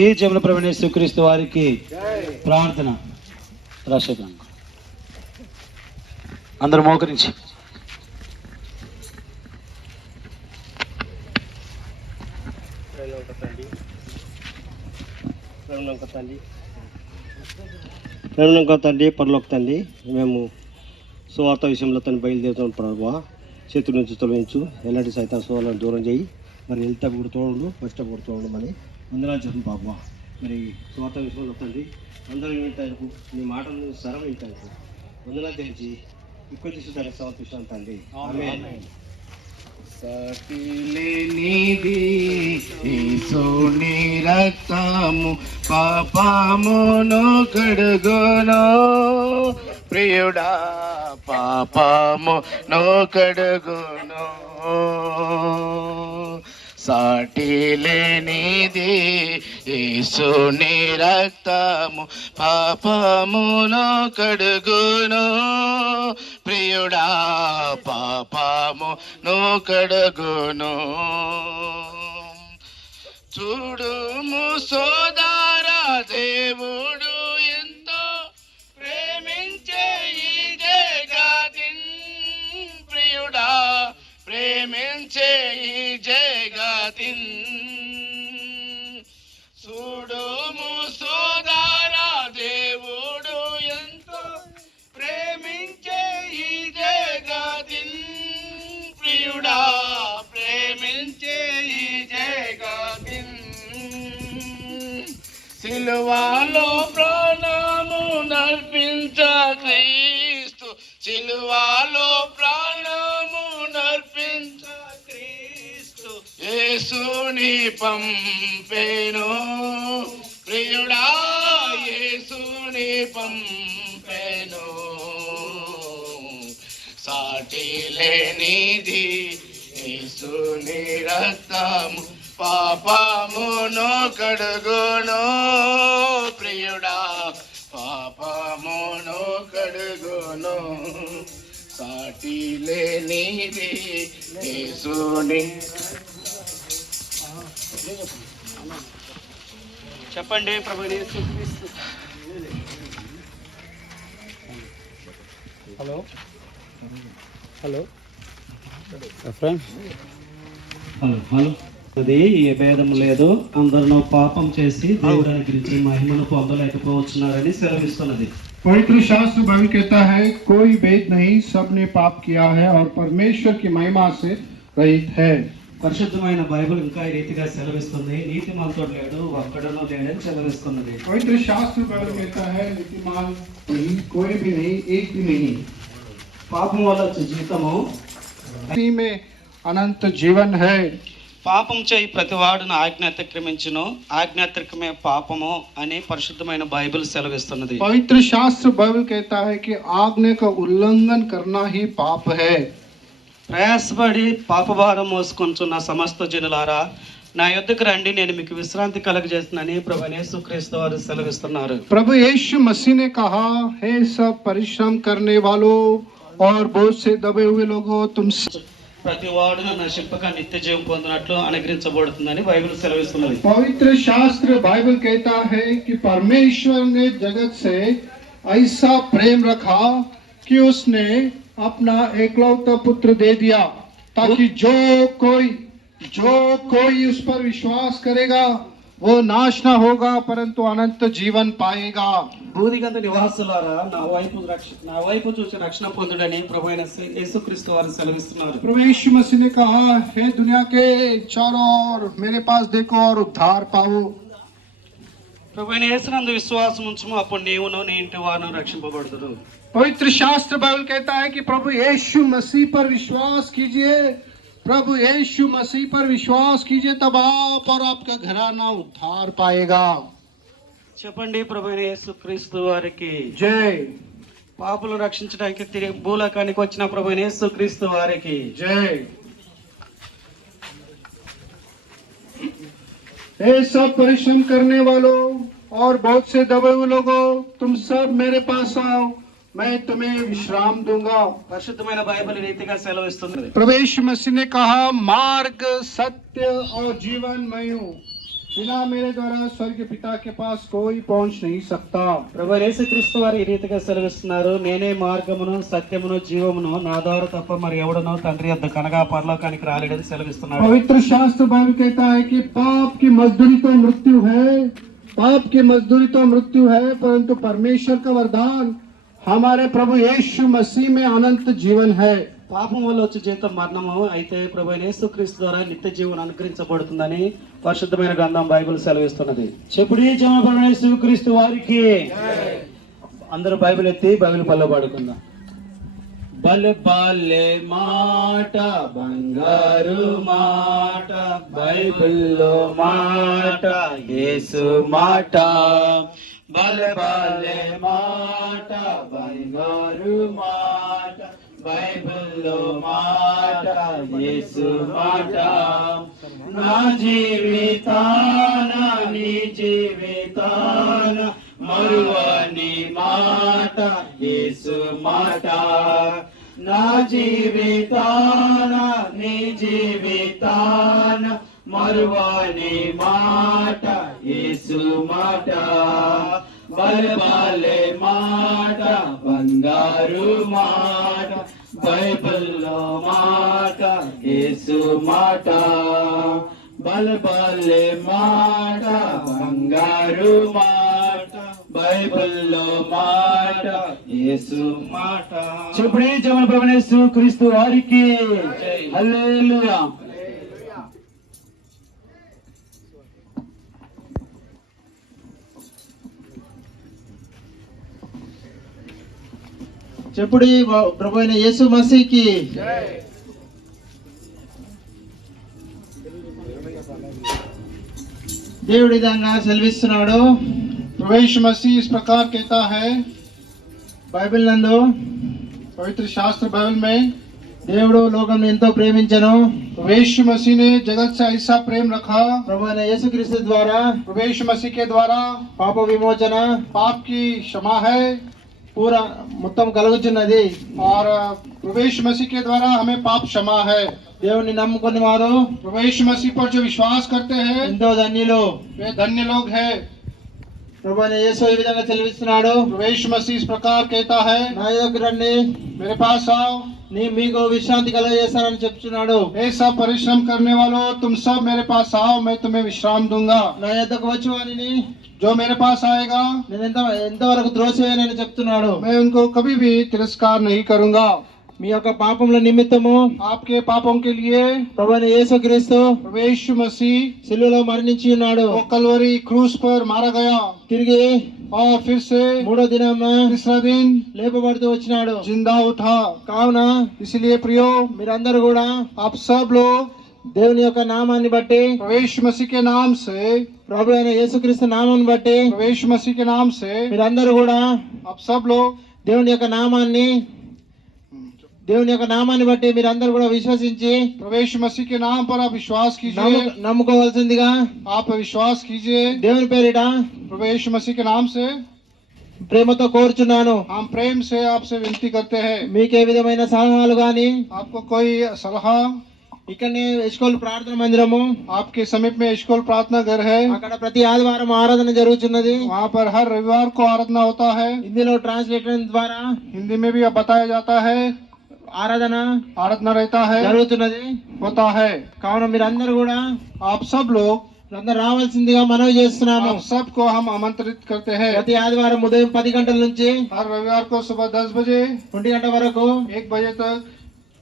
ఈ జముల ప్రభువైన యేసుక్రీస్తు వారికి ప్రార్థన. రాజశేఖర్ అందరూ మోకరించి తండ్రి పరలోక తండ్రి, మేము సువార్త విషయంలో తను బయలుదేరుతాం ప్రభావ. చేతుల నుంచి తొలగించు, ఎలాంటి సైతాన్ సువాలను దూరం చేయి. మరి వెళ్తా కూడా తోడు, ఫస్ట్ కూడా తోడు మరి వందనాలు చెప్పు బాబా. మరి సువార్త విషయంలో తండ్రి అందరూ వింటాను, నీ మాటలు సరళ వింటాను. వందనాలు తెలిసి ఎక్కువ తీసుకుంటాను సమర్పిస్తాను తండ్రి. సాటిలేనిది యేసుని రక్తము పాపమును కడుగును, ప్రియుడా పాపమును కడుగును. సాటిలేనిది యేసుని రక్తము పాపమును కడుగును, ప్రియుడా పాపమును కడుగును. చూడుము సోదరా, దేవుడు ఎంతో ప్రేమించే ఈ జగతిన్, ప్రియుడా ప్రేమించే ఈ జగతిన్. చూడుము సోదరా, దేవుడు ఎంతో ప్రేమించే ఈ జగతిన్, ప్రియుడా ప్రేమించే ఈ జగతిన్. సిలువలో ప్రాణము నర్పించ క్రీస్తు, సిలువలో ప్రాణము నర్పించ క్రీస్తు యేసుని పంపెను, ప్రియుడా యేసుని పంపెను. సాటిలేనిది యేసుని రక్తము పాపమును కడుగును, ప్రియుడా పాపమును కడుగును. సాటిలేనిది యేసుని. చెప్పండి ప్రభువైన యేసుక్రీస్తు. హలో హలో హలో అది ఏ భేదం లేదు, అందరూ పాపం చేసి దేవుడిని గురించి మహిమను పొందలేకపోతున్నారని సెలవిస్తున్నది. पवित्र शास्त्र बाइबल कहता है कोई भेद नहीं, सबने पाप किया है और परमेश्वर की महिमा से रहित है. పరిశుద్ధమైన బైబిల్ ఇంకా ఈ రీతిగా సెలవిస్తుంది, నీతిమంతుడు లేడు ఒక్కడనూ లేడని సెలవిస్తున్నది. पवित्र शास्त्र बाइबल कहता है नीतिमान नहीं, कोई भी नहीं, एक भी नहीं. పాపం వల్ల వచ్చే జీతము इसी में अनंत जीवन है. పాపం చేయి ప్రతివాడును ఆజ్ఞ అతిక్రమించును, ఆజ్ఞ అతిక్రమే పాపము అని పరిశుద్ధమైన బైబిల్ సెలవిస్తున్నది. पवित्र शास्त्र बाइबल कहता है कि आज्ञा का उल्लंघन करना ही पाप है. ప్రయాసపడి పాపభారం మోసుకొంచున్న సమస్త జనులారా నా యొద్దకు రండి, నేను మీకు విశ్రాంతి కలగజేస్తున్నానని ప్రభువైన యేసుక్రీస్తు వారు సెలవిస్తున్నారు. प्रभु यीशु मसीह ने कहा, हे सब परिश्रम करने वालों और बोझ से दबे हुए लोगों, तुम ప్రతి వాడును నశింపక నిత్య జీవం పొందినట్లు అనుగ్రహించబడుతుందని బైబిల్ సెలవిస్తున్నది. पवित्र शास्त्र बाइबल कहता है कि परमेश्वर ने जगत से ऐसा प्रेम रखा कि उसने अपना एकलौता पुत्र दे दिया, ताकि जो कोई उस पर विश्वास करेगा वो नाश ना होगा परंतु अनंत जीवन पाएगा. భూదిగంధ నివాసులారా నా వైపు చూసి రక్షణ పొందుడని ప్రభువైన యేసుక్రీస్తు వారు సెలవిస్తున్నారు. प्रभु यीशु मसीह ने कहा, हे दुनिया के चारों ओर मेरे पास देखो और उद्धार पाओ. ప్రభువైన యేసునందు విశ్వాసం ఉంచుము, అప్పుడు నీవును నీ ఇంటి వారును రక్షింపబడుదురు. पवित्र शास्त्र बाइबल कहता है कि प्रभु यीशु मसीह पर विश्वास कीजिए, प्रभु यीशु मसीह पर विश्वास कीजिए, तब आप और आपका घराना उद्धार पाएगा. చెప్పండి ప్రభువైన యేసుక్రీస్తు వారికి जय. పాపులను రక్షించడానికి తిరిగి భూలోకానికి వచ్చిన ప్రభువైన యేసుక్రీస్తు వారికి जय. हे सब परिश्रम करने वालों और बहुत से दबे हुए लोगों, तुम सब मेरे पास आओ, मैं तुम्हें विश्राम दूंगा. పరిశుద్ధమైన బైబిల్ రీతిగా సెలవిస్తుంది. प्रभु यीशु मसीह ने कहा, मार्ग सत्य और जीवन मैं हूँ. बिना मेरे द्वारा स्वर्ग पिता के पास कोई पहुंच नहीं सकता। ప్రభు యేసుక్రీస్తు వారు ఈ రీతిగా సెలవిస్తున్నారు, నేనే మార్గమును సత్యమును జీవమును, నా ద్వారా తప్ప మరి ఎవడనో తండ్రి యొద్ద కనగా పరలోకానికి రాలేడని సెలవిస్తున్నాడు. पवित्र शास्त्र बाइबल कहता है कि पाप की मजदूरी तो मृत्यु है, पाप की मजदूरी तो मृत्यु है, परंतु परमेश्वर का वरदान हमारे प्रभु यीशु मसीह में अनंत जीवन है। పాపం వల్ల వచ్చే జీతం మరణము, అయితే ప్రభు అయిన యేసుక్రీస్తు ద్వారా నిత్య జీవనం అనుగ్రహించబడుతుందని పరిశుద్ధమైన గ్రంథం బైబిల్ సెలవిస్తున్నది. చెప్పుడి జమపడిన యేసుక్రీస్తు వారికి. అందరూ బైబిల్ ఎత్తి బైబిల్ పల్లో పాడుకుందాం. బలె బాలే మాట బంగారు మాట, బైబిల్లో మాట యేసు మాట. బలె బాలే మాట బంగారు మాట, బైబిల్లో మాట యేసు మాట. నా జీవితాన నీ జీవితాన మరువని మాట యేసు మాట. నా జీవితాన నీ జీవితాన మరువని మాట యేసు మాట. బలే మాట బంగారు మాట, బైబిల్లో మాట యేసు మాట. బలే మాట బంగారు మాట, బైబిల్లో మాట యేసు మాట. చెప్పుడే జమల ప్రభువైన యేసుక్రీస్తు వారికి. హల్లెలూయా. చెప్పుడి ప్రభు అయిన యేసు మసీకి. దేవుడి విధంగా సెలవిస్తున్నాడు. प्रवेश मसीह इस प्रकार कहता है బైబిల్ నందు, पवित्र शास्त्र बाइबल में, దేవుడు లోకం ఎంతో ప్రేమించను. प्रवेश मसीह ने जगत से ऐसा प्रेम रखा, ప్రభు అయిన యేసుక్రీస్తు ద్వారా प्रवेश मसीह के द्वारा పాప విమోచన पाप की क्षमा है, పూరా మొత్తం కలుగుచున్నది. और प्रवेश मसीह के द्वारा हमें पाप क्षमा है। దేవుని నమ్ముకుని వారు प्रवेश मसीह पर जो विश्वास करते हैं ఎంతో ధన్యులు. वे धन्य लोग हैं। ప్రభు అయిన యేసు ఈ విధంగా సెలవిస్తున్నాడు. प्रवेश मसीह इस प्रकार कहता है, నా యొద్దకు రండి, मेरे पास आओ, మీకు విశ్రాంతి కలుగజేస్తానని చెప్తున్నాడు. हे सब परिश्रम करने वालों, तुम सब मेरे पास आओ, मैं तुम्हें विश्राम दूंगा। నా యొద్దకు వచ్చి వారిని जो मेरे पास आएगा నేను ఎంతవరకు త్రోసివేయనని చెప్తున్నాడు. मैं उनको कभी भी तिरस्कार नहीं करूंगा। మీ యొక్క పాపముల నిమిత్తము आपके पापों के लिए ప్రభు అయిన యేసుక్రీస్తు प्रवेश मसीह శిలువలో మరణించి ఉన్నాడు. वो कलवरी क्रूस पर मारा गया, తిరిగి और फिर से మూడో దినం तीसरा दिन లేపబడుతూ వచ్చినాడు. जिंदा उठा। కావున इसलिए प्रियो, మీరందరూ కూడా आप सब लोग దేవుని యొక్క నామాన్ని బట్టి, प्रवेश मसीह के नाम से, ప్రభు అయిన యేసుక్రీస్తు నామాన్ని బట్టి प्रवेश मसीह के नाम से మీరందరూ కూడా आप सब लोग దేవుని యొక్క నామాన్ని బట్టి మీరందరూ కూడా విశ్వసించి प्रवेश मसीह के नाम पर आप विश्वास कीजिए। నమ్ముకోవాల్సిందిగా आप विश्वास कीजिए దేవుని పేరిట प्रवेश मसीह के नाम से। ప్రేమతో కోరుచున్నాను. हम प्रेम से आपसे विनती करते हैं। మీకే విధమైన సలహాలు గాని, आपको कोई सलाह, ఇక్కడనే ఎస్కోల్ ప్రార్థన మందిరము, आपके समीप में स्कूल प्रार्थना घर है, అక్కడ ప్రతి ఆదివారం ఆరాధన జరుగుతున్నది. वहाँ पर हर रविवार को आराधना होता है। హిందీలో ట్రాన్స్లేషన్ ద్వారా हिंदी में भी बताया जाता है, ఆరాధన रहता है, జరుగుతున్నది. होता है। కావున మీరందరూ కూడా आप सब लोग, అందరూ రావాల్సిందిగా మనవి చేస్తున్నాము. आप सबको हम आमंत्रित करते हैं। ప్రతి ఆదివారం ఉదయం 10 గంటల నుంచి हर रविवार को सुबह 10 बजे 1 గంట వరకు 1 बजे तक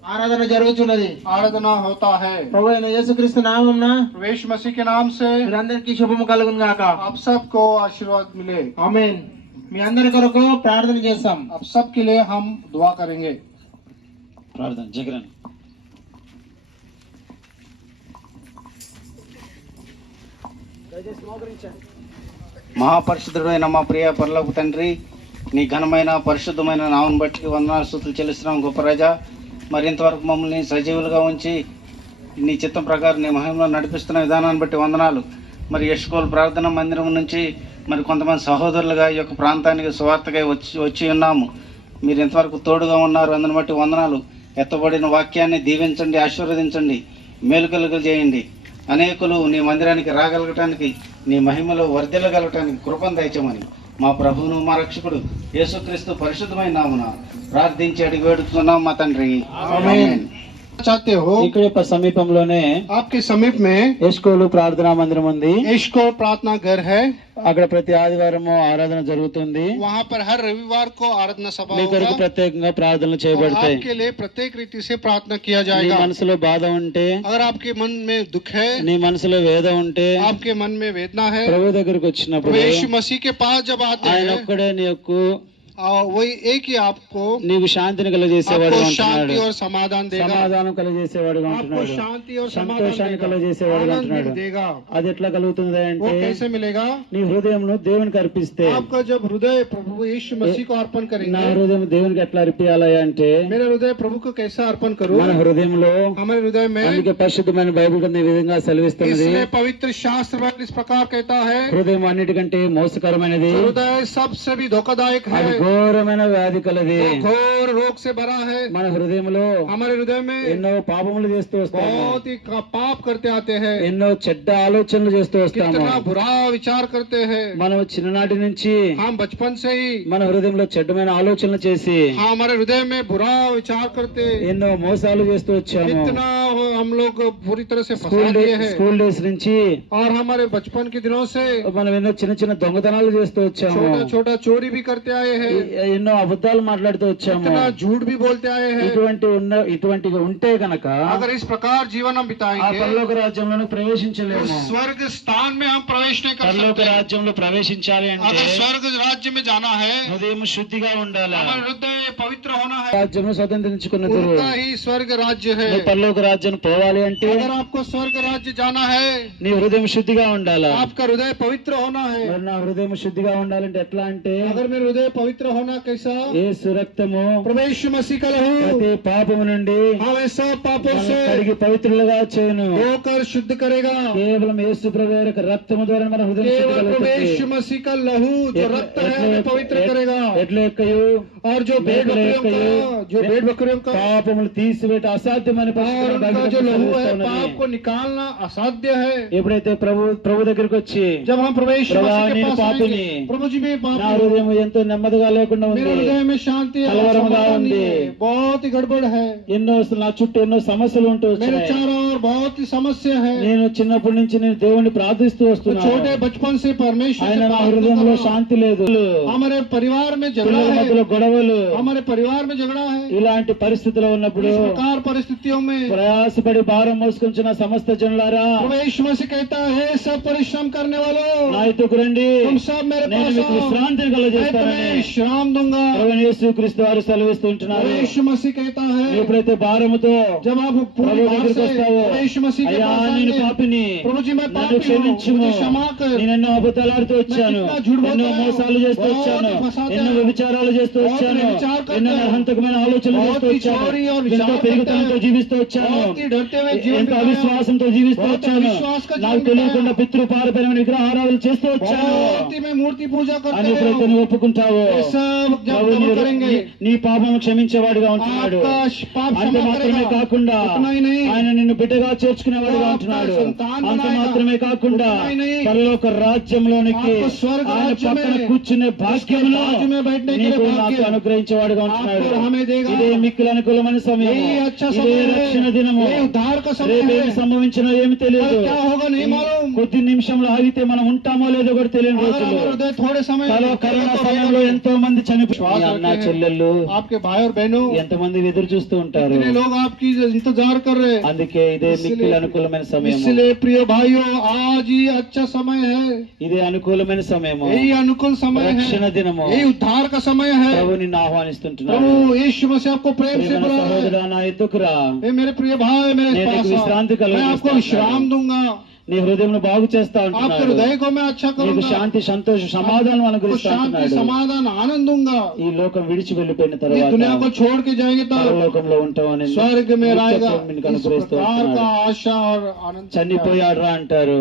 ఆరాధన జరుగుతున్నది. आराधना होता है। ప్రభు అయిన యేసుక్రీస్తు నామమున प्रवेश मसीह के नाम से మీరందరికీ శుభము కలుగును గాక. आप सबको आशीर्वाद मिले। ఆమేన్. మీ అందరి కొరకు ప్రార్థన చేస్తాం. आप सब के लिए हम दुआ करेंगे। ప్రార్థన జగరన్. మహాపరిశుద్ధుడైన మా ప్రియ పరలోక తండ్రి, నీ ఘనమైన పరిశుద్ధమైన నామను బట్టి వందనాలు స్తుతులు చెల్లిస్తున్నాం గొప్ప రాజా. మరి ఇంతవరకు మమ్మల్ని సజీవులుగా ఉంచి నీ చిత్తం ప్రకారం నీ మహిమలో నడిపిస్తున్న విధానాన్ని బట్టి వందనాలు. మరి యెషుకోల్ ప్రార్థన మందిరం నుంచి మరి కొంతమంది సహోదరులుగా ఈ యొక్క ప్రాంతానికి సువార్తగా వచ్చి ఉన్నాము. మీరు ఇంతవరకు తోడుగా ఉన్నారు, అందుని బట్టి వందనాలు. ఎత్తబడిన వాక్యాన్ని దీవించండి, ఆశీర్వదించండి, మేలుకలుగు చేయండి. అనేకులు నీ మందిరానికి రాగలగటానికి, నీ మహిమలో వర్ధిల్లగలగటానికి కృపను దయచేయమని మా ప్రభువును మా రక్షకుడు యేసుక్రీస్తు పరిశుద్ధమైన నామమున ప్రార్థించి అడిగి వేడుతున్నాం మా తండ్రి. ఆమేన్. चाहते हो ఇక్కడ సమీపంలోనే आपके समीप में ఎస్కోలు ప్రార్థనా మందిరం ఉంది. एशकोल प्रार्थना घर है, అక్కడ ప్రతి ఆదివారం ఆరాధన జరుగుతుంది. वहाँ पर हर रविवार को आराधना सभा మీ కొరకు होगा ప్రత్యేకంగా ప్రార్థనలు और చేయబడతాయి. आपके लिए प्रत्येक रीति से प्रार्थना किया నీ जाएगा. మనసులో బాధ ఉంటే, अगर आपके मन में दुख है, నీ మనసులో వేద ఉంటే, आपके मन में वेदना है, ప్రభు దగ్గరకు వచ్చినప్పుడు प्रभु यीशु मसीह के पास जब आते ఆయన हैं, ఒక్కడే నీకు वही एक ही आपको నీకు శాంతిని కలుగజేసేవాడుగా आपको ఉంటున్నాడు. शांति और समाधान देगा, సమాధానం కలుగజేసేవాడుగా आपको ఉంటున్నాడు. शांति और समाधान సంతోషాన్ని देगा, కలుగజేసేవాడుగా आनंद ఉంటున్నాడు. देगा. అది ఎట్లా కలుగుతుంది वो అంటే, कैसे मिलेगा? నీ హృదయంను దేవునికి అర్పిస్తే. आपका जब हृदय प्रभु यीशु मसीह को अर्पण నా करेंगे, హృదయం దేవునికి ఎట్లా అర్పియాలి అంటే, मेरा हृदय प्रभु को कैसा अर्पण करूं? మన హృదయంలో, हमारे हृदय में, అందుకే పరిశుద్ధమైన బైబిల్ గ్రంథం ఈ విధంగా సెలవిస్తున్నది, इसलिए पवित्र शास्त्र इस प्रकार कहता है, హృదయం అన్నిటికంటే మోసకరమైనది, हृदय सबसे भी धोखादायक है, అది ఘోరమైన వ్యాధి కలది. वो घोर रोग से भरा है. మన హృదయంలో हमारे हृदय में ఎన్నో పాపములు చేస్తూ వస్తాము, बहुत ही पाप करते आते हैं, ఎన్నో చెడ్డ ఆలోచనలు చేస్తూ వస్తాము. कितना बुरा विचार करते हैं. మనం చిన్ననాటి నుంచి हम बचपन से ही మన హృదయంలో చెడ్డమైన ఆలోచనలు చేసి हमारे हृदय में बुरा विचार करते, ఎన్నో మోసాలు చేస్తూ వచ్చాము. कितना हम लोग बुरी तरह से फंसा స్కూల్ दिए हैं. స్కూల్ డేస్ నుంచి और हमारे बचपन के दिनों से మనం ఎన్నో చిన్న చిన్న దొంగతనాలు చేస్తూ వచ్చాము, छोटा छोटा चोरी भी करते आए हैं, ఎన్నో అబద్ధాలు మాట్లాడుతూ వచ్చాము. कितना झूठ भी बोलते आए हैं. ఇటువంటివి ఉంటే గనక अगर इस प्रकार जीवन हम ఆ बिताएंगे, పరలోక రాజ్యంలో ప్రవేశించలేము. उस स्वर्ग स्थान में हम प्रवेश नहीं कर పరలోక सकते. రాజ్యంలో ప్రవేశించాలి అంటే अगर स्वर्ग राज्य में जाना है, హృదయం శుద్ధిగా ఉండాలి. हमारा हृदय पवित्र होना है. రాజ్యం స్వతంత్రించుకున్నది उनका ही स्वर्ग राज्य है. నువ్వు పరలోక రాజ్యం పోవాలి అంటే अगर आपको स्वर्ग राज्य जाना है, నీ హృదయం శుద్ధిగా ఉండాలి. आपका हृदय पवित्र होना है. మరి నా హృదయం శుద్ధిగా ఉండాలంటే ఎట్లా అంటే, अगर मेरा हृदय पवित्र होना कैसा? యేసు రక్తము प्रवेश मसीह का लहू ప్రతి పాపము నుండి हमें सब पापों మనల్ని से కడిగి పవిత్రులుగా చేయను. धोकर शुद्ध करेगा. కేవలం యేసు ప్రభు యొక్క రక్తము ద్వారా మన హృదయం శుద్ధి केवल కలుగుతుంది. प्रवेश मसीह का लहू जो रक्त है हमें पवित्र करेगा. ఎట్ల ఎక్కయు और जो भेड़ बकरियों का పాపములు తీసివేట అసాధ్యమైన और పరిస్థితుల్లో उनका బైబిల్ जो लहू సెలవిస్తూ है ఉన్నది. पाप को निकालना असाध्य है. ఎప్పుడైతే ప్రభు దగ్గరికి వచ్చి, जब हम प्रवेश प्रभु, मसीह के నేను पास పాపిని. आएंगे, प्रभु जी में నా पाप है. హృదయం ఎంతో నెమ్మదిగా లేకుండా ఉంది, मेरे हृदय में शांति है, कलवरमुगा समाधान ఉంది. नहीं है, बहुत ही गड़बड़ है. నా చుట్టూ ఎన్నో సమస్యలు ఉంటూ मेरे వచ్చాయి. चारों ओर बहुत ही समस्या है. నేను చిన్నప్పటి నుంచి నేను దేవుణ్ణి ప్రార్థిస్తూ तो వస్తున్నాను. छोटे बचपन से परमेश्वर ఆయన से నా प्रार्थना హృదయంలో कर रहा हूं. శాంతి లేదు, हमारे परिवार में झगड़ा పిల్లల है, మధ్యలో గొడవలు, हमारे परिवार में झगड़ा है. ఇలాంటి పరిస్థితిలో ఉన్నప్పుడు इस प्रकार परिस्थितियों में ప్రయాసపడి భారం మోసుకొంచిన సమస్త జనులారా, प्रवेश मसीह कहता है, सब परिश्रम करने वालों, నా ఎద్దుకు రండి, तुम सब मेरे నేను पास మీకు आओ, విశ్రాంతిని मैं కలుగజేస్తానని तुम्हें विश्राम दूंगा. ప్రభువైన యేసుక్రీస్తు వారు సెలవిస్తూ ఉంటున్నారు. प्रवेश मसीह कहता है, ఎప్పుడైతే భారముతో जब आप पूरी ప్రభు बात దగ్గరికి से వస్తావో, प्रवेश मसीह के అయ్యా पास నేను आएंगे, పాపిని, प्रभु जी मैं నన్ను पापी हूँ, క్షమించుము, मुझे क्षमा कर. నేను ఎన్నో అబద్ధాలాడుతూ వచ్చాను, मैं कितना झूठ बोलता ఎన్నో हूँ, మోసాలు చేస్తూ बहुत వచ్చాను, फंसाता ఎన్నో हूँ, వ్యభిచారాలు చేస్తూ बहुत వచ్చాను, व्यभिचार करता ఎన్నో हूँ, నరహంతకమైన ఆలోచనలు बहुत చేస్తూ ही వచ్చాను, चोरी और विचार ఎంతో करता పెరుగుతనంతో हूँ, జీవిస్తూ వచ్చాను, बहुत ही डरते हुए जीवन ఎంతో बिताया, అవిశ్వాసంతో జీవిస్తూ बहुत వచ్చాను, अविश्वास का నాకు जीवन తెలియకుండా बिताया, పితృపారపరమైన విగ్రహారాధనలు చేస్తూ వచ్చాను बहुत ही मैं मूर्ति पूजा అని करते ఎప్పుడైతే हूँ. నువ్వు ఒప్పుకుంటావో, ये सब जब ప్రభు कबूल करेंगे, నీ పాపము క్షమించేవాడుగా ఉంటున్నాడు. आपका पाप అంత क्षमा మాత్రమే करेगा. కాకుండా उतना ही नहीं, ఆయన నిన్ను బిడ్డగా చేర్చుకునేవాడుగా आपका ఉంటున్నాడు. संतान అంత बनाएगा. మాత్రమే కాకుండా उतना ही नहीं, పరలోక రాజ్యంలోనికి आपको स्वर्ग ఆయన राज्य పక్కన में, కూర్చునే భాగ్యమును उसके बाजू में बैठने के लिए నీకు भाग्य నాకు అనుగ్రహించేవాడుగా ఉంటున్నాడు. आपको हमें देगा. ఇదే మిక్కిలి అనుకూలమైన సమయం, यही अच्छा ఇదే समय है, రక్షణ దినము. यही उद्धार का समय రేపేమి है. సంభవించినో ఏమి తెలియదు, कल क्या होगा नहीं मालूम. కొద్ది నిమిషంలో ఆగితే మనం ఉంటామో లేదో కూడా తెలియని अगर రోజులు. हमारे हृदय थोड़े समय కరోనా సమయంలో ఎంతో మంది చనిపోయి, श्वास అన్న रखे हैं. చెల్లెళ్ళు आपके भाई और बहनों, ఎంతమంది ఎదురు చూస్తూ ఉంటారు. इतने लोग आपकी इंतजार कर रहे हैं. అందుకే ఇదే మిక్కిలి అనుకూలమైన సమయం, इसलिए प्रिय भाइयों, आज ही अच्छा समय है, ఇదే అనుకూలమైన సమయము, यही अनुकूल समय రక్షణ है, దినము. यही उद्धार का समय है. ప్రభు నిన్ను ఆహ్వానిస్తుంటున్నాడు. प्रभु यीशु मसीह आपको प्रेम से ప్రియమైన बुला रहा है. సహోదరా, నా ఎద్దుకురా, हे मेरे प्रिय भाई, मेरे నేను पास నీకు आओ. విశ్రాంతి मैं आपको కలుగజేస్తాను. विश्राम दूंगा. నీ హృదయం బాగు చేస్తా आपके ఉంటున్నాడు. हृदय को मैं अच्छा నీకు करूंगा. శాంతి, సంతోష, సమాధానం आपको అనుగ్రహిస్తా शांति, ఉంటున్నాడు. समाधान, आनंद दूंगा. ఈ లోకం విడిచి వెళ్ళిపోయిన इस दुनिया को తర్వాత छोड़ के जाएंगे तब పరలోకంలో ఉంటామని स्वर्ग में रहेगा. నీకు इस అనుగ్రహిస్తూ प्रकार का ఉంటున్నాడు. आशा और आनंद. చనిపోయాడ్రా అంటారు,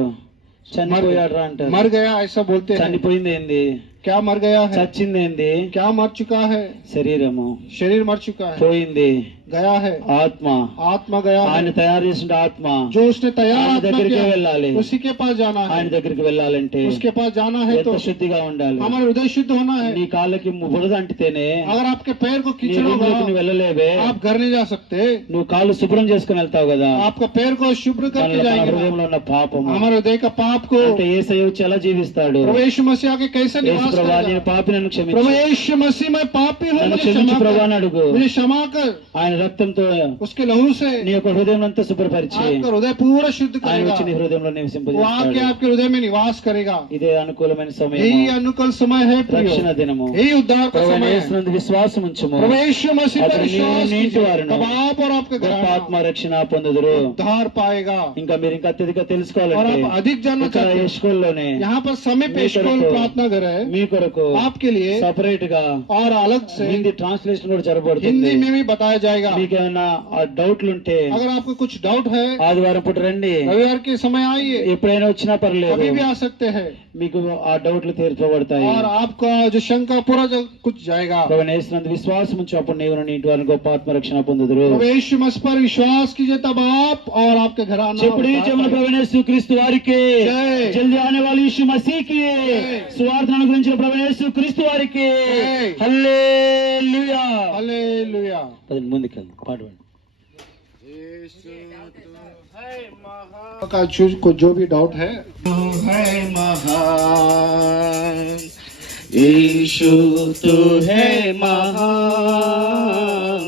చనిపోయాడ్రా అంటారు. मर गया ऐसा बोलते हैं. చనిపోయింది ఏంది? क्या मर गया है? చచ్చిందేంది? क्या मर चुका है? శరీరము शरीर मर चुका है, పోయింది, गया है, ఆత్మ आत्मा गया ఆయన है। తయారు చేసిన ఆత్మ जो उसने तैयार ఆయన आत्मा దగ్గరికి किया, వెళ్ళాలి. उसी के पास जाना ఆయన है। దగ్గరికి వెళ్ళాలంటే उसके पास जाना है ఎంత तो శుద్ధిగా ఉండాలి. हमारा हृदय शुद्ध होना है। నీ కాళ్ళకి బురద అంటితేనే अगर आपके पैर को నీ कीचड़ రూమ్లోకి నువ్వు होगा, వెళ్ళలేవే. आप घर नहीं जा सकते। నువ్వు కాళ్ళు శుభ్రం చేసుకుని వెళ్తావు కదా. आपका पैर को शुभ्र करके మన जाएंगे ना। హృదయంలో ఉన్న పాపము हमारे हृदय का पाप को అంటే యేసయ్య వచ్చి ఎలా జీవిస్తాడు? प्रभु यीशु मसीह आके कैसे యేసు निवास ప్రభువా, నేను करेगा? పాపి, నన్ను క్షమించు, प्रभु यीशु मसीह मैं पापी हूँ, నన్ను मुझे క్షమించు क्षमा ప్రభువా అని कर, అడుగు. मुझे क्षमा कर। ఆయన రక్తంతో उसके लहू से నీ యొక్క హృదయం అంతా శుభ్రపరిచి आपका हृदय पूरा शुद्ध ఆయన करेगा। వచ్చి నీ హృదయంలో वो आके నివసింపజేస్తాడు. आपके हृदय में निवास करेगा। ఇదే అనుకూలమైన సమయం, यही अनुकूल समय है రక్షణ प्रियो, దినము. यही उद्धार का ప్రభువైన समय है। యేసునందు విశ్వాసం ఉంచుము. प्रभु यीशु मसीह पर అతడు विश्वास నీ ఇంటి कीजिए, వారును तब आप और आपके घर గొప్ప ఆత్మ రక్షణ పొందుదురు. उद्धार पाएगा। ఇంకా మీరు ఇంకా అత్యధిక और తెలుసుకోవాలంటే आप अधिक जानना ఇక్కడ चाहते हैं, యెష్కోల్లోనే यहाँ पर समीप మీ एशकोल కొరకు, प्रार्थना घर है మీ కొరకు आपके लिए, సపరేట్ గా और अलग से హిందీ ట్రాన్స్లేషన్ కూడా జరగబడుతుంది. हिंदी में भी बताया जाएगा। మీకు ఏమైనా డౌట్లు ఉంటే अगर आपको कुछ डाउट है, ఆదివారం పూట రండి. रविवार के समय आइए, ఎప్పుడైనా వచ్చినా పర్లేదు, कभी भी आ सकते हैं, మీకు ఆ డౌట్లు తీర్చబడతాయి. और आपका जो शंका पूरा जो कुछ जाएगा। ప్రభువైన యేసునందు విశ్వాసం ఉంచు, అప్పుడు నీవు నీ ఇంటి వారిని గొప్ప ఆత్మ రక్షణ పొందుదురు. प्रभु यीशु मसीह पर विश्वास कीजिए, तब आप और आपके घराना చెప్పుడు उद्धार జమున पाएगा। ప్రభువైన యేసుక్రీస్తు వారికి, జై. జల్దీ ఆనే వాలి యేసు మసీకి, జై. సువార్తను అనుగ్రహించిన ప్రభువైన యేసుక్రీస్తు వారికి జై. హల్లెలూయా. हालेलुया। పదండి ముందుకెళ్దాం, పాడండి. का चीज को जो भी डाउट है, तू है महान, यीशु तू है महान,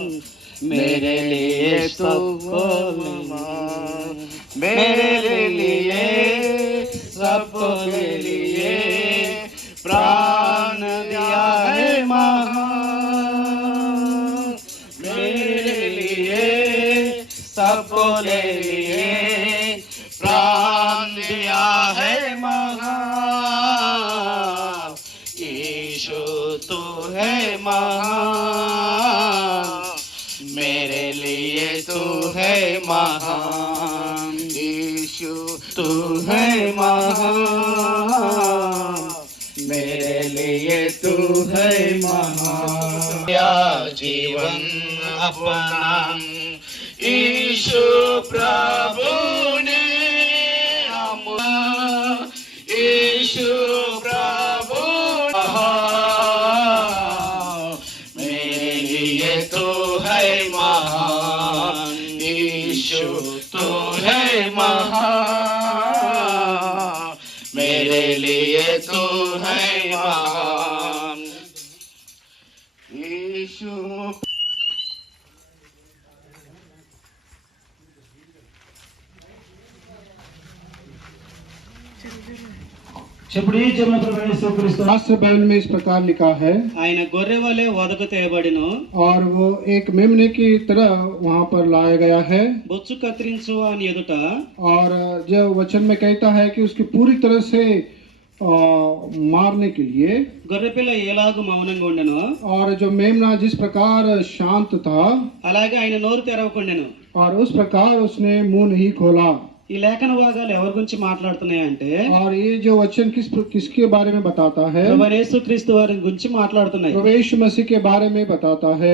मेरे लिए सबको महान, मेरे लिए सबको लिए प्राण दिया है महान, मेरे लिए सबको ले लिए प्राण दिया है महान, यीशु तू है महान, मेरे लिए तू है महान, यीशु तू है महान, मेरे लिए तू है महान। या जीवन अपना यीशु प्रभु ने यीशु प्रभु मेरे लिए तो है महान, यीशु तो है महान, मेरे लिए तो है महान, यीशु। చెప్పుడు జమున ప్రభువైన యేసుక్రీస్తు शास्त्र बाइबल में इस प्रकार लिखा है, ఆయన గొర్రె వలె వదకు తేయబడిను, और वो एक मेमने की तरह वहाँ पर लाया गया है। బొచ్చు కత్తిరించు అని ఎదుట और जो वचन में कहता है कि उसकी पूरी तरह से मारने के लिए, గొర్రె పిల్ల ఎలాగూ మౌనంగా ఉండెను, और जो मेमना जिस प्रकार शांत था, అలాగే ఆయన నోరు తెరవకుండెను. और उस प्रकार उसने मुंह नहीं खोला। ఈ లేఖన భాగాలు ఎవరి గురించి మాట్లాడుతున్నాయంటే और ये जो वचन किसके बारे में बताता है? ప్రభువైన యేసుక్రీస్తు వారి గురించి మాట్లాడుతున్నాయి. प्रभु यीशु मसीह के बारे में बताता है।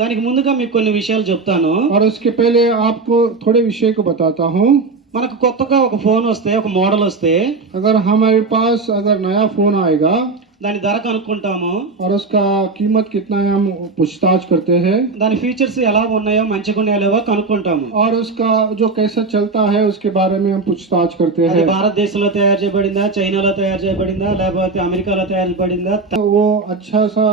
దానికి ముందుగా మీకు కొన్ని విషయాలు చెప్తాను. और उसके पहले आपको थोड़े विषय को बताता हूँ। మనకు కొత్తగా ఒక ఫోన్ వస్తే, ఒక మోడల్ వస్తే, अगर हमारे पास अगर नया फोन आएगा, దాని ధర కనుక్కుంటాము, और उसका कीमत कितना है हम पूछताछ करते हैं, దాని ఫీచర్స్ ఎలా ఉన్నాయో, మంచిగా ఉన్నాయో లేవో కనుక్కుంటాము. और उसका जो कैसा चलता है उसके बारे में हम पूछताछ करते అది हैं। భారతదేశంలో తయారు చేయబడిందా, చైనాలో తయారు చేయబడిందా, లేకపోతే అమెరికాలో తయారు చేయబడిందా, तो वो अच्छा सा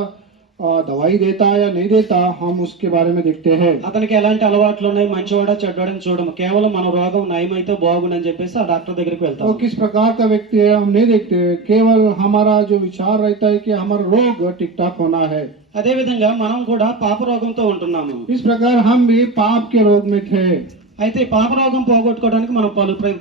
दवाई देता है या नहीं देता, हम उसके बारे में देखते हैं। అతనికి ఎలాంటి అలవాట్లు ఉన్నాయి, మంచివాడా చెడ్డవాడని చూడము. కేవలం మన రోగం నయమైతే బాగుండని చెప్పేసి ఆ డాక్టర్ దగ్గరికి वो వెళ్తాం. किस प्रकार का व्यक्ति है हम नहीं देखते, केवल हमारा जो विचार रहता है कि हमारा रोग ठीक ठाक होना है। అదే విధంగా మనం కూడా పాప రోగంతో ఉంటున్నాము. इस प्रकार हम भी पाप के रोग में थे, అయితే ఈ పాప రోగం పోగొట్టుకోవడానికి మనం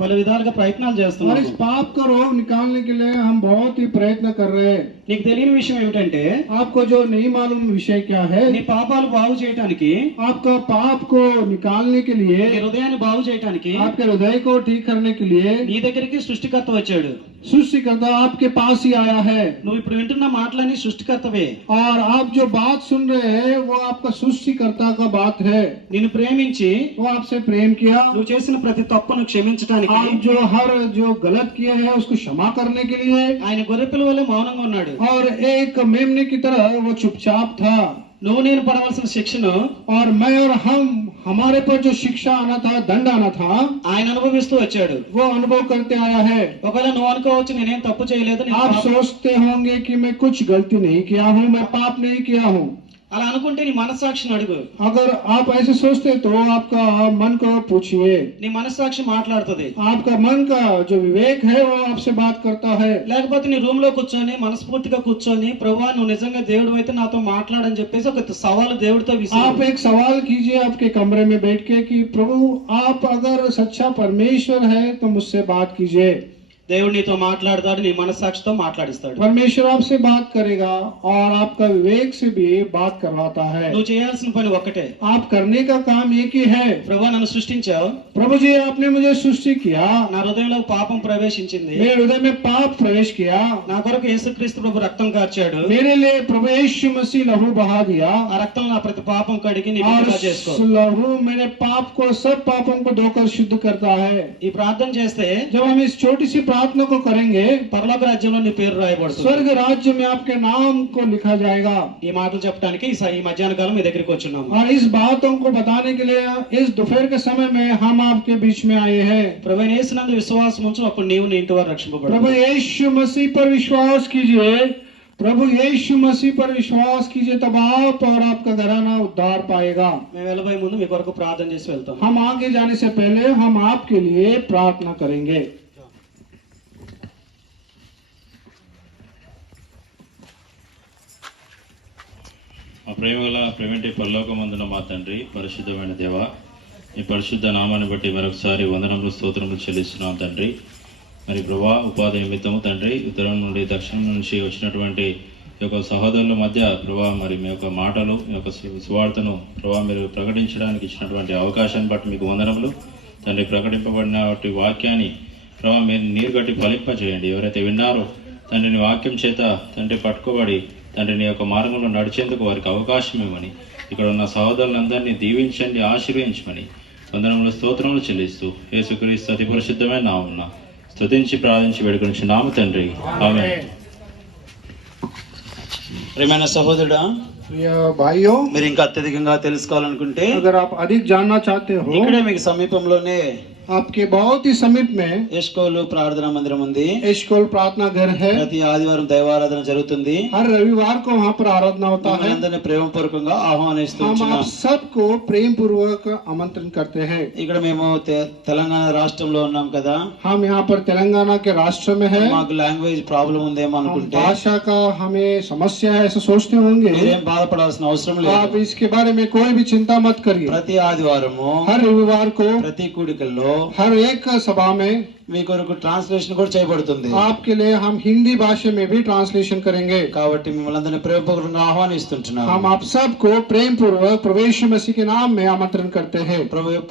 పలు విధాలుగా ప్రయత్నాలు और చేస్తున్నాము. इस पाप का रोग निकालने के लिए हम बहुत ही प्रयत्न कर रहे हैं। నీకు తెలియని విషయం ఏమిటంటే, आपको जो नहीं मालूम विषय क्या है, నీ పాపాలు బాగు చేయటానికి, आपका पाप को निकालने के लिए, నీ హృదయాన్ని బాగు చేయటానికి आपके हृदय को ठीक करने के लिए నీ దగ్గరికి సృష్టికర్త వచ్చాడు. सृष्टिकर्ता आपके पास ही आया है నువ్వు ఇప్పుడు వింటున్న మాటలన్నీ సృష్టికర్తవే. और आप जो बात सुन रहे हैं वो आपका सृष्टिकर्ता का बात है. నిన్ను ప్రేమించి वो आपसे प्रेम किया. నువ్వు చేసిన ప్రతి తప్పును క్షమించడానికి आप जो गलत किए हैं उसको क्षमा करने के लिए. ఆయన గొర్రెపిల్ల వలె మౌనంగా ఉన్నాడు. और एक मेमने की तरह वो चुपचाप था. నువ్వు నేను పడవలసిన శిక్షను और मैं और हम हमारे पर जो शिक्षा आना था, दंड आना था, ఆయన అనుభవిస్తూ వచ్చాడు. वो अनुभव करते आया है. ఒకవేళ నువ్వు అనుకోవచ్చు నేనేం తప్పు చేయలేదు, నేను आप పాపం- सोचते होंगे कि मैं कुछ गलती नहीं किया हूँ, मैं पाप नहीं किया हूँ. అలా అనుకుంటే నీ మనస్సాక్షిని అడుగు. अगर आप ऐसे सोचते तो आपका मन को पूछिए. నీ మనస్సాక్షి మాట్లాడుతుంది. आपका मन का जो विवेक है वो आपसे बात करता है. లేకపోతే నీ రూమ్ లో కూర్చొని మనస్ఫూర్తిగా కూర్చొని ప్రభువా నువ్వు నిజంగా దేవుడు అయితే నాతో మాట్లాడని చెప్పేసి ఒక సవాలు దేవుడితో విసిరు. आप एक सवाल कीजिए आपके कमरे में बैठ के कि प्रभु आप अगर सच्चा परमेश्वर है तो मुझसे बात कीजिए. దేవుడు నీతో మాట్లాడతాడు, నీ మనస్సాక్షితో మాట్లాడిస్తాడు. परमेश्वर आपसे बात करेगा और आपका विवेक से भी बात करवाता है. నువ్వు చేయాల్సిన పని ఒక్కటే. आप करने का काम एक ही है. ప్రభువా నన్ను సృష్టించావు, प्रभु जी आपने मुझे सृष्टि किया, నా హృదయంలో పాపం ప్రవేశించింది, मेरे हृदय में पाप प्रवेश किया, నా కొరకు యేసుక్రీస్తు ప్రభు రక్తం కార్చాడు, मेरे लिए प्रभु यीशु मसीह लहू बहा दिया ఆ రక్తం నా ప్రతి పాపం కడిగి నీ और బిడ్డగా చేసుకో. लहू मेरे पाप को, सब पापों को धोकर शुद्ध करता है. ఈ ప్రార్థన చేస్తే जब हम इस छोटी सी प्रार्थना को करेंगे పరలోక రాజ్యంలో నీ పేరు రాయబడుతుంది. स्वर्ग राज्य में आपके नाम को लिखा जाएगा. ఈ మాటలు చెప్పడానికి ఈ మధ్యాహ్న కాలం మీ దగ్గరికి వచ్చున్నాము. और इस बातों को बताने के लिए इस दोपहर के समय में हम आपके बीच में आए हैं. ప్రభు యేసునందు విశ్వాసం ఉంచు, అప్పుడు నీవు నీ ఇంటి వారు రక్షింపబడతారు. प्रभु यीशु मसीह पर विश्वास कीजिए. प्रभु यीशु मसीह पर विश्वास कीजिए, तब आप और आपका घराना उद्धार पाएगा. మేము వెళ్ళబోయే ముందు మీ కొరకు ప్రార్థన చేసి వెళ్తాం. हम आगे जाने से पहले हम आपके लिए प्रार्थना करेंगे. మా ప్రేమగల ప్రేమటి పరలోకమందున మా తండ్రి, పరిశుద్ధమైన దేవ, ఈ పరిశుద్ధ నామాన్ని బట్టి మరొకసారి వందనములు స్తోత్రములు చెల్లిస్తున్నాం తండ్రి. మరి ప్రభా ఉపాధి నిమిత్తము తండ్రి, ఉత్తరం నుండి దక్షిణం నుంచి వచ్చినటువంటి ఈ యొక్క సహోదరుల మధ్య ప్రభా మరి మీ యొక్క మాటలు, మీ యొక్క సువార్తను ప్రభా మీరు ప్రకటించడానికి ఇచ్చినటువంటి అవకాశాన్ని బట్టి మీకు వందనములు తండ్రి. ప్రకటింపబడిన వాక్యాన్ని ప్రభా మీరు నీరు గట్టి ఫలింపజేయండి. ఎవరైతే విన్నారో తండ్రిని వాక్యం చేత తండ్రి పట్టుకోబడి తండ్రి నీ యొక్క మార్గంలో నడిచేందుకు వారికి అవకాశం ఇవ్వమని, ఇక్కడ ఉన్న సహోదరులందరినీ దీవించండి, ఆశీర్వదించమని వందనములు స్తోత్రములు చెల్లిస్తూ యేసుక్రీస్తు అతి పరిశుద్ధమైన నామమున స్తుతించి ప్రార్థించి వేడుకొనిచున్నాము తండ్రి, ఆమేన్. ప్రియమైన సహోదరుడా, प्रिय भाइयों, మీరు ఇంకా అత్యధికంగా తెలుసుకోవాలనుకుంటే अगर आप अधिक जानना चाहते हो, ఇక్కడే మీకు సమీపంలోనే आपके बहुत ही समीप में ఎస్కోలు ప్రార్థనా మందిరం ఉంది. एशकोल प्रार्थना घर है. ప్రతి ఆదివారం దైవారాధన జరుగుతుంది. हर रविवार को वहाँ पर आराधना होता है. అందరినీ ప్రేమపూర్వకంగా हम ఆహ్వానిస్తున్నాం. आप सबको प्रेम पूर्वक आमंत्रण करते हैं. ఇక్కడ మేము తెలంగాణ రాష్ట్రంలో ఉన్నాం కదా, हम यहाँ पर तेलंगाना के राष्ट्र में है. మాకు లాంగ్వేజ్ ప్రాబ్లం ఉందేమో అనుకుంటే भाषा का हमें समस्या है ऐसा सोचते होंगे. మీరేం బాధపడాల్సిన అవసరం आप లేదు. इसके बारे में कोई भी चिंता मत करिए. ప్రతి ఆదివారము हर रविवार को ప్రతి కూడికల్లో हर एक सभा में మీ కొరకు ట్రాన్స్లేషన్ కూడా చేయబడుతుంది. आपके लिए हम हिंदी भाषा में भी ट्रांसलेशन करेंगे. కాబట్టి మిమ్మల్ని అందరినీ ప్రేమపూర్వకంగా ఆహ్వానిస్తుంటున్నాం. हम आप सबको प्रेम पूर्वक प्रभु यीशु मसीह के नाम में आमंत्रण करते हैं.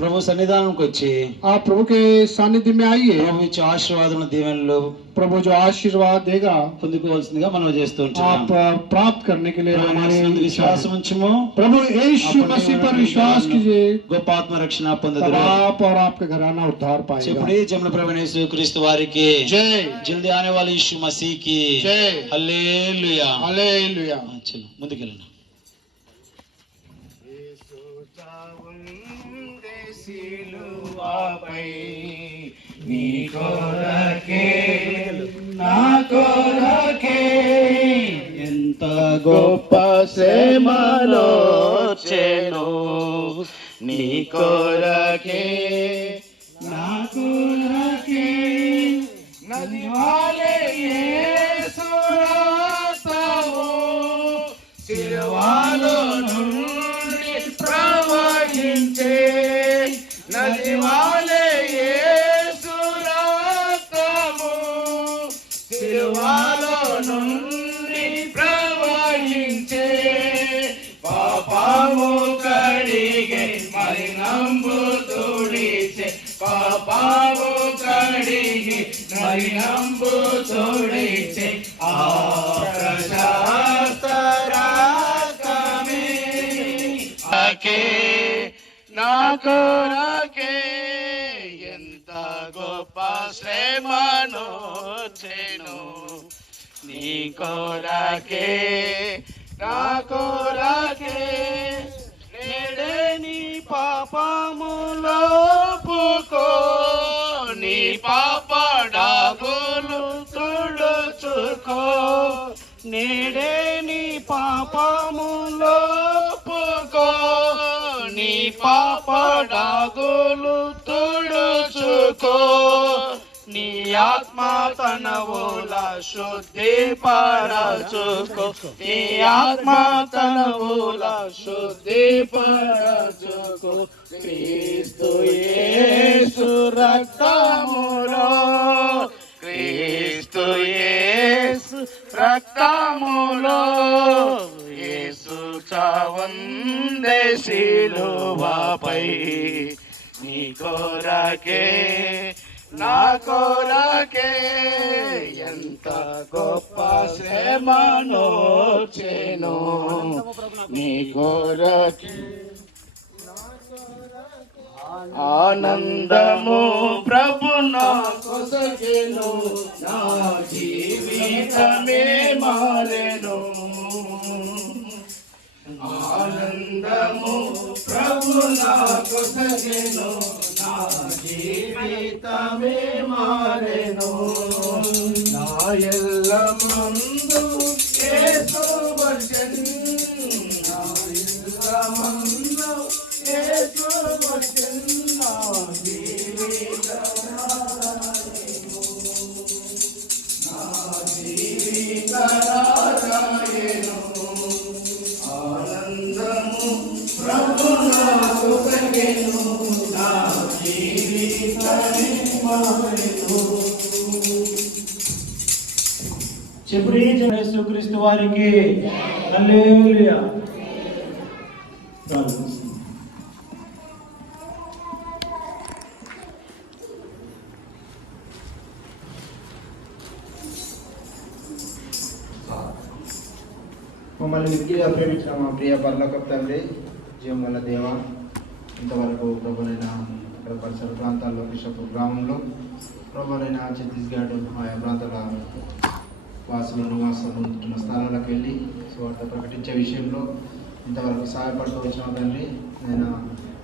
ప్రభు సన్నిధానంకి వచ్చి आप प्रभु के सानिध्य में आइए. ప్రభు ఇచ్చే ఆశీర్వాదములు, దీవెనలు प्रभु जो आशीर्वाद देगा పొందుకోవాల్సిందిగా మనం చేస్తుంటున్నాం. आप प्राप्त करने के लिए हमारे విశ్వాసం ఉంచము. प्रभु यीशु मसीह पर विश्वास कीजिए, గొప్ప ఆత్మరక్షణ तब పొందుదురు. आप और आपका घराना उद्धार पाएगा. చెప్పుడి జముల ప్రభువైన యేసుక్రీస్తు వారికి जय. జల్దీ ఆనే వాళ్ళ యీశు మసీహ్ కి जय. హల్లెలూయా. हालेलुया. చలో ముందుకెళ్ళండి. నీ కొరకే నా కొరకే ఎంత గొప్ప శ్రమలోచెను, నీ కొరకే నా కొరకే నదివాలే యేసు రక్తము శిలువలో నుండి ప్రవహించే, నదివాలే యేసు రక్తము శిలువలో నుండి ప్రవహించే, పాపము కడిగే మలినంబు తుడిచే, పాపము కడిగి మలినంబు కొరకే ఎంత గొప్ప శ్రమను చేను నీ కొరకే నా కొరకే నేడే నీ పాపములో పుకో నీ పాప డాగులు తుడుచుకో నేడే నీ పాపములో పుకో నీ పాప డాగులు తుడుచుకో నీ ఆత్మ తనవుల శుద్ధి పరచుకో నీ ఆత్మ తనవుల శుద్ధి పరచుకో క్రీస్తు యేసు రక్తములో క్రీస్తు యేసు రక్తములో యేసు చావందే శిలువపై నీ కొరకే నా కొరకే ఎంత గొప్ప శ్రమను చేను నీ కొరకే ఆనందము ప్రభు నా కొసగెను నా జీవితమే మారెను ఆనందము ప్రభు నా కొసగెను నా జీవితమే మారెను నా ఎల్ల మందు యేసు వచ్చెను నా ఎల్ల మందు యేసు వచ్చెను నా జీవితమే నా జీవితరాయను ఆనందము ప్రభు నా కొసగెను నా జీవితమే మారెను చెప్పుడు యేసుక్రీస్తు వారికి హల్లెలూయా. మమ్మల్ని మిక్కిలిగా ప్రేమించిన మా ప్రియ పరలోకపు తండ్రి జీవం గల దేవ ఇంతవరకు ప్రభునైనా ఇక్కడ పరిసర ప్రాంతాల్లో బిషపు గ్రామంలో ప్రభునైనా ఛత్తీస్గఢ్ ఆయా ప్రాంతాల వాసులు నివాసాలు ఉంటున్న స్థలాలకు వెళ్ళి స్వార్థ ప్రకటించే విషయంలో ఇంతవరకు సహాయపడుతూ వచ్చిన తండ్రి నేను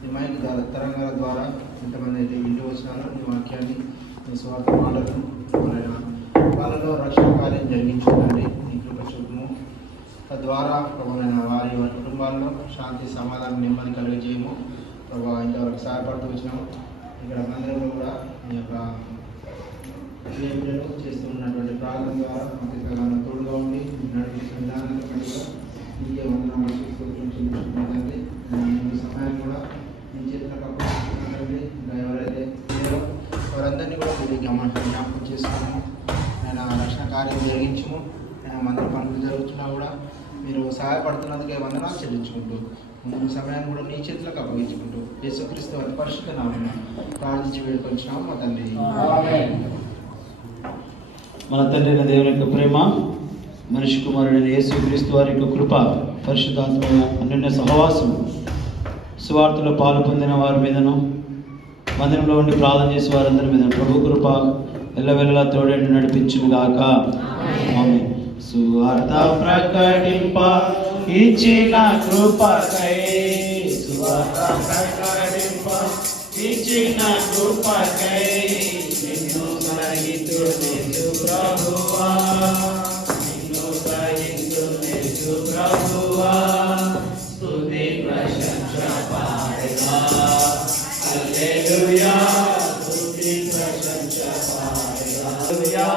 ఈ మైక్ ద్వారా తరంగాల ద్వారా ఇంతమంది అయితే ఇంటి వచ్చినారో నీ వాక్యాన్ని నీ స్వార్థ మాటలను వాళ్ళలో రక్షణ కార్యం జరిగించుకోండి నీ కృప చూపుము తద్వారా ప్రభువైన వారి కుటుంబాల్లో శాంతి సమాధానం నెమ్మది కలిగజేయము ప్రభు ఇంతవరకు సహాయపడుతూ వచ్చినాము ఇక్కడ మందిరంలో కూడా మీ యొక్క ప్రేమలను చేస్తున్నటువంటి ప్రార్థన ద్వారా అంతగా తోడుగా ఉండి నడిపించిన విధానాన్ని కూడా నీకే వందనం చెల్లించుకుంటుందండి సమయం కూడా మీ చేతులకు అప్పగిస్తున్నానండి ఇంకా ఎవరైతే లేరో వారందరినీ కూడా మీరు జ్ఞాపకం చేసుకున్నాము నేను రక్షణ కార్యం జరిగించము నేను మందిర పనులు జరుగుతున్నా కూడా మీరు సహాయపడుతున్నందుకే వందనాలు చెల్లించుకుంటూ ముందు సమయాన్ని కూడా నీ చేతులకు అప్పగించుకుంటూ యేసుక్రీస్తు అతి పరిశుద్ధ నామమున ప్రార్థించి వేడుకొచ్చినాము మా తండ్రి. మన తండ్రి అయిన దేవుని యొక్క ప్రేమ, మనిషి కుమారుడైన యేసుక్రీస్తు వారి యొక్క కృప, పరిశుద్ధాత్మ అన్యోన్య సహవాసం, సువార్తలో పాలు పొందిన వారి మీదను, మందిరంలో ఉండి ప్రార్థన చేసే వారందరి మీద ప్రభు కృప ఎల్లవెల్లలా తోడేండి నడిపించును గాక. ఆమేన్. సువార్త ప్రకటింప ఇచ్చిన కృపకై, సువార్త ప్రకటింప ఇచ్చిన కృపకై నిన్ను గ్రహించు ప్రభువా, నిన్ను గ్రహించు ప్రభువా, స్తుతి ప్రశంస పాడగా హల్లెలూయా, స్తుతి ప్రశంస పాడగా హల్లెలూయా,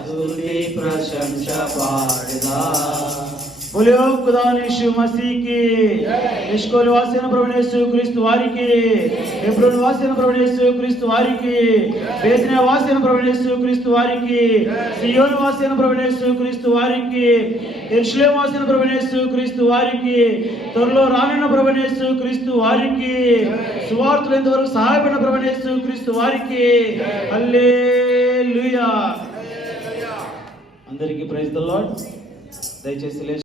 స్తుతి ప్రశంస పాడగా. बोलो खुदा यीशु मसीह की, इश्को निवासी प्रभु यीशु क्रिस्त वारी की, हेब्रोन वासी प्रभु यीशु क्रिस्त वारी की, बेथनिया वासी प्रभु यीशु क्रिस्त वारी की, सियोन वासी प्रभु यीशु क्रिस्त वारी की, यरूशलेम वासी प्रभु यीशु क्रिस्त वारी की, त्वरलो రానున్న ప్రభు యేసు క్రీస్తు వారికి, సువార్తలు ఎంతవరకు సహాయపడిన ప్రభు యేసు క్రీస్తు వారికి హల్లెలూయా. అందరికీ ప్రైజ్ ది లార్డ్. దయచేసి